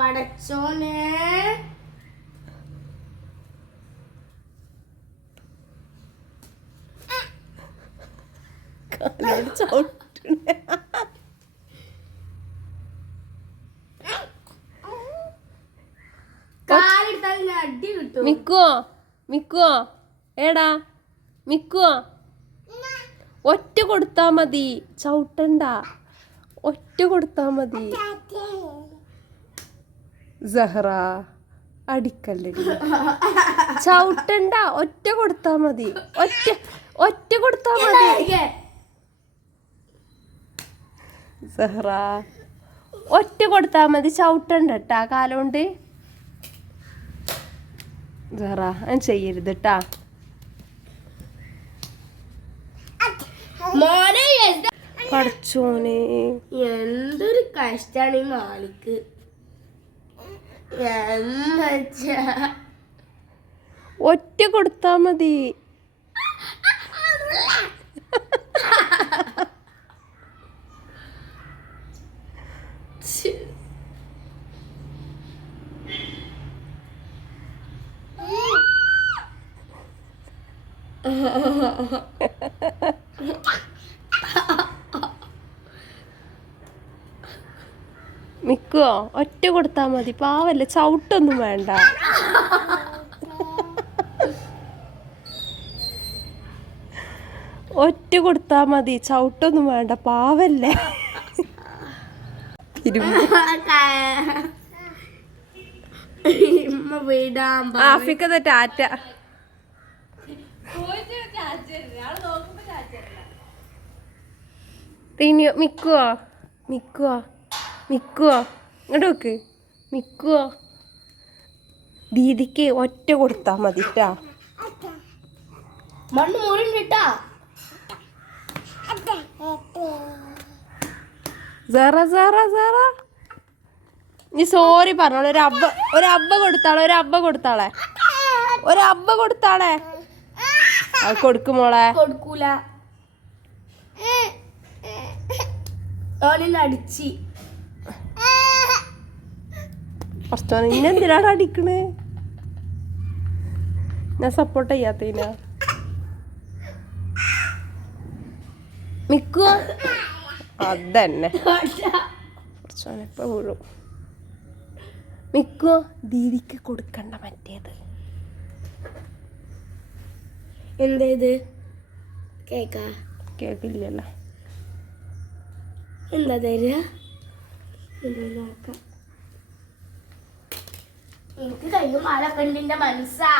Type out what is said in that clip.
പടച്ചോനെ മിക്കുവോ ഏടാ മിക്കുവോ ഒറ്റ കൊടുത്താ മതി ചവിട്ടണ്ട ഒറ്റ കൊടുത്താ മതി സഹറ അടിക്കല്ലടി ചവിട്ടണ്ട ഒറ്റ കൊടുത്താ മതി ഒറ്റ കൊടുത്താ മതി സഹറ ഒറ്റ കൊടുത്താ മതി ചവിട്ടണ്ട ട്ടാ കാലോണ്ട് സഹറ ഞാൻ ചെയ്യരുത് ട്ടാ പഠിച്ചോനെ എന്തൊരു കഷ്ടാണ് ഈ മാലിക്ക് ഒറ്റ കൊടുത്താ മതി മിക്കുവോ ഒറ്റ കൊടുത്താ മതി പാവല്ലേ ചവിട്ടൊന്നും വേണ്ട ഒറ്റ കൊടുത്താ മതി ചവിട്ടൊന്നും വേണ്ട പാവല്ലേ ആഫിക്കത് ടാറ്റ ടീനിയോ മിക്കുവോ മിക്കുവോ മിക്കുവോ ഇങ്ങോട്ട് നോക്ക് മിക്കുവോ ദീദിക്ക് ഒറ്റ കൊടുത്താ മതി ട്ടാ മണ്ണ് മുറിഞ്ഞിട്ടാ സറ സറ സറ നീ സോറി പറഞ്ഞോളൂ ഒരു അബ്ബ കൊടുത്താളെ അത് കൊടുക്കുമോളെ കൊടുക്കൂല അടിച്ച് ഇന്നെന്തിനാണ് അടിക്കണേ ഞാൻ സപ്പോർട്ട് ചെയ്യാത്തതിനാ മിക്കുവോ അതന്നെ ഇപ്പൊ വീഴും മിക്കുവോ ദീദിക്ക് കൊടുക്കണ്ട മറ്റേത് എന്തേത് കേക്കില്ലല്ലോ എന്താ തരിക എനിക്ക് കഴിയും ആളെ പെണ്ണിന്റെ മനസ്സാ